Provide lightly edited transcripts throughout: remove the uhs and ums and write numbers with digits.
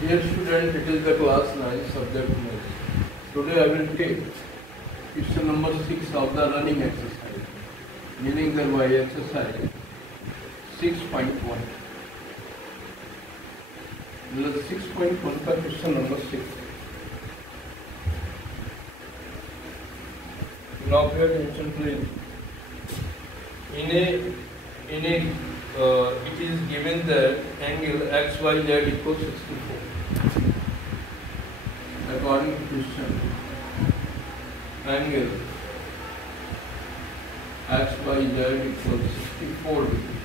Dear student, it is the class 9 subject math. Today I will take question number 6 of the running exercise, meaning by exercise 6.1. 6.1 का question number 6. Now pay attention please. It is given that angle XYZ equals 64. According to question, angle XYZ equals 64 degree,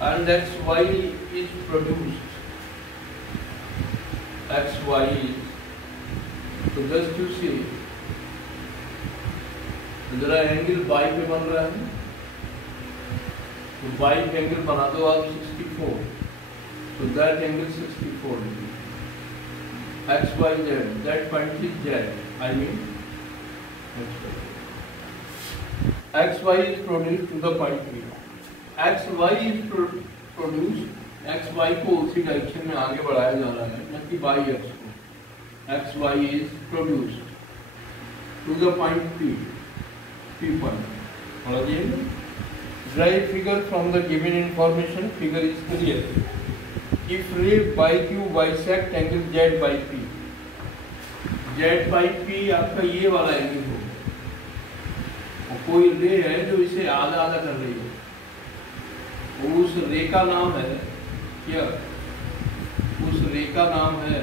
and XY is produced. XY is, so just to see, जरा angle by पे बन रहा है, तो by angle बना दो आप 64, so that angle 64 degree. X, Y, Z, that point is Z, I mean X, Y is produced to the point P. X, Y is produced, X, Y को उसी डायरेक्शन में आगे बढ़ाया जा रहा है, न कि बाई X को. X, Y is produced to the point P. Point. Derive figure from the given information. Figure is clear. If ray by Q bisect angle Z by P, Z by P आपका ये वाला angle हो, और कोई रे है जो इसे आधा आधा कर रही है, उस रे का नाम है क्या? उस रे का नाम है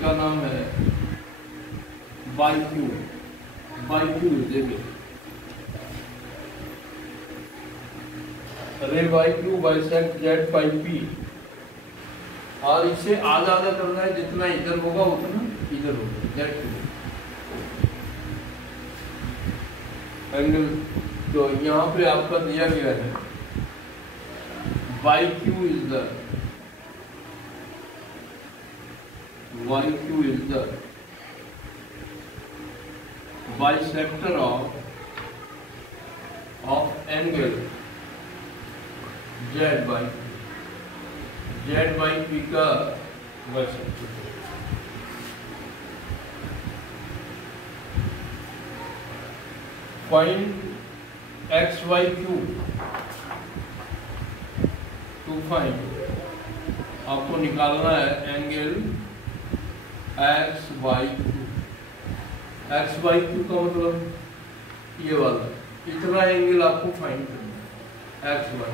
का नाम है बाई क्यू. बाई क्यू देखिए, रे by Q bisect Z by P, और इसे आधा आधा करना है, जितना इधर होगा उतना इधर होगा. जेड एंगल तो यहाँ पे आपका दिया गया है by Q is the YQ is the bisector of angle Z by P का bisector. Find XYQ. To find आपको निकालना है एंगल XYQ. XYQ का मतलब ये वाला, इतना एंगल आपको फाइंड करना है XY.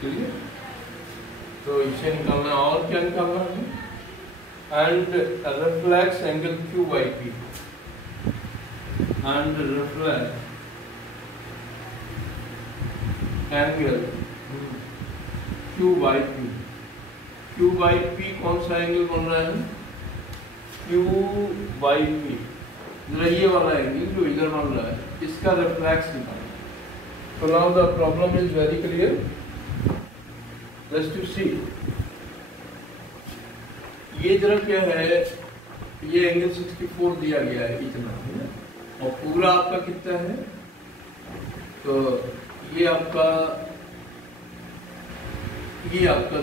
क्लियर? तो इसे निकालना है, और क्या निकालना है? And reflex angle Q by P, and reflex angle Q by P. Q by P कौन सा एंगल बन रहा है? Q by P. ये वाला एंगल जो इधर बन रहा है, इसका रिफ्लेक्स निकालना. तो now the problem is very clear. Just to see, ये जरा क्या है, ये एंगल 64 दिया गया है इतना, है ना, और पूरा आपका कितना है, तो ये आपका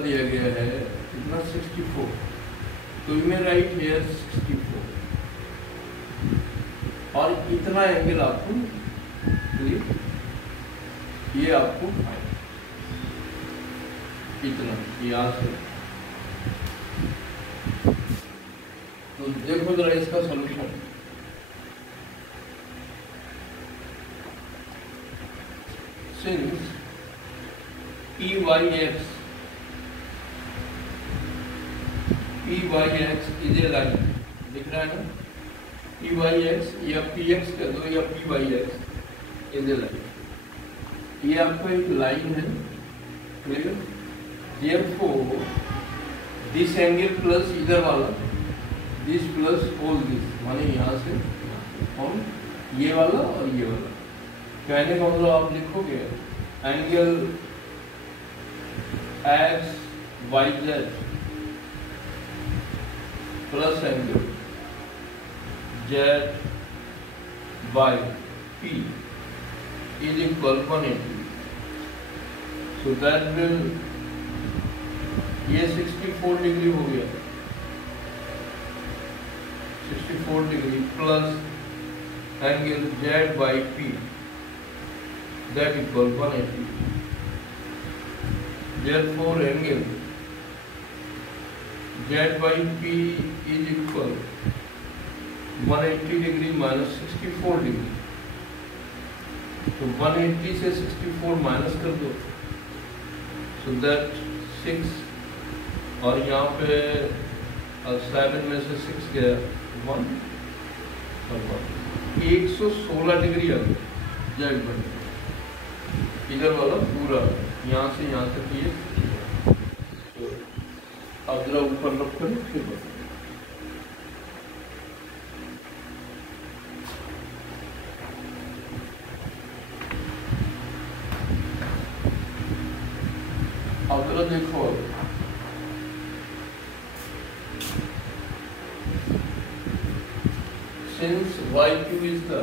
दिया गया है कितना, 64. तो यू मे राइट हियर 64, और इतना एंगल आपको, ये आपको इतना यहाँ से. तो देखो जरा इसका solution. Since PYX is a line, दिख रहा है ना, PYX या PX कर दो या PYX इज ए लाइन. ये आपका एक लाइन है. Clear? Therefore this angle plus इधर वाला, दिस प्लस ऑल दिस, माने यहाँ से और ये वाला और ये वाला. कहने का मतलब आप लिखोगे angle XYZ plus angle Z by P is equal 180. So that will ये 64 डिग्री हो गया, 64 degree plus angle Z by P that equal 180. Therefore angle Z by P is equal 180 degree minus 64 degree. तो 180 से 64 minus कर दो, so that 6 और यहाँ पे 7 में से 6 गया 1 और 1, 116 डिग्री आ गया जेड बन. इधर वाला पूरा यहाँ से यहाँ तक ये. तो अब जरा ऊपर रख कर फिर बता. अब जरा देखो, since YQ is the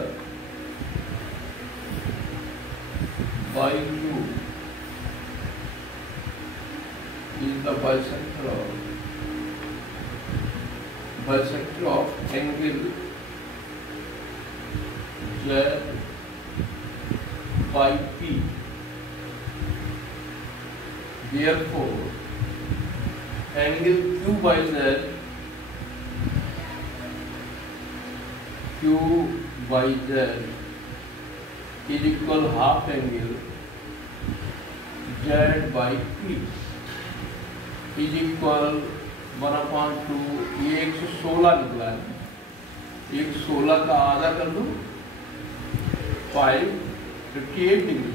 bisector of angle Z by P. Therefore, angle Q by Z is equal half angle Z by P is equal 1/2. ये 116 निकला है, 116 का आधा कर दो 58 डिग्री.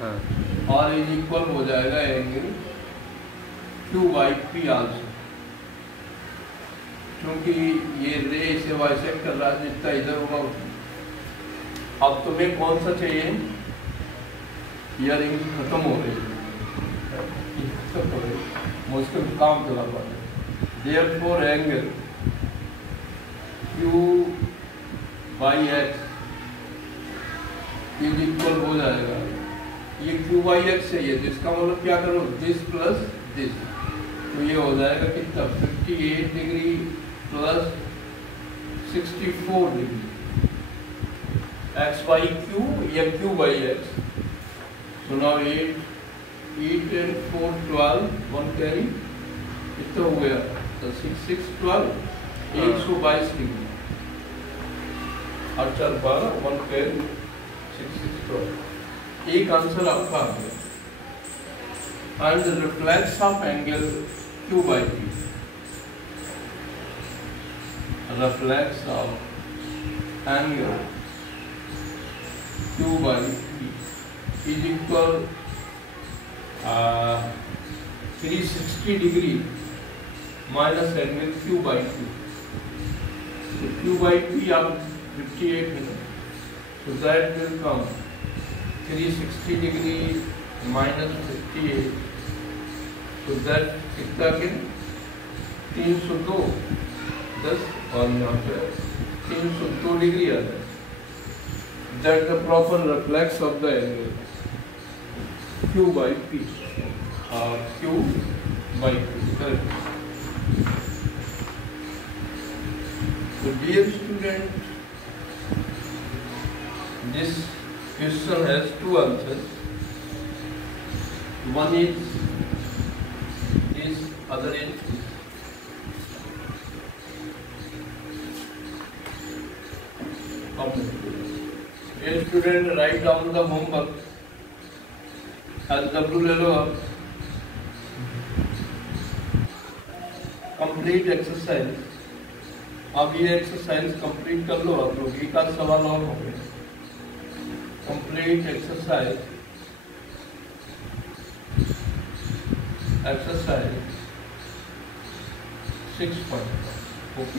हाँ. और इज इक्वल हो जाएगा angle Q by P also, क्योंकि ये रे इसे बाइसेक्ट कर रहा है, जितना इधर होगा उतना. अब तुम्हें कौन सा चाहिए? इयरिंग खत्म हो रही है, मुश्किल काम चला पा रहा है. Therefore angle Q by X is equal हो जाएगा, ये Q by X चाहिए, जिसका मतलब क्या करो, दिस प्लस दिस. तो ये हो जाएगा कितना, 58 degree plus 64 degree. X by Q या Q by X. So now 8 and 4 12, 1 carry, कितना हो गया, 6 12, 122 डिग्री. और 4 12, 1 carry, 6 12. एक आंसर आपका आ गया. And the reflex of angle Q by P. Reflex of angle Q by P is equal 360 degree minus angle Q by P. So Q by P आप 58 है, so that will come 360 degree minus 58. So that कितना के 302 10 और यहाँ पे 302 degree आ जाए. That the proper reflex of the angle Q by P. Q by P. Correct. So dear student, this question has two answers. One is this, other is this. Dear student, write down the homework. as W ले लो आप. Complete exercise. अब ये exercise complete कर लो आप लोग. एक आध सवाल और हो गए. Complete exercise 6.1. ओके.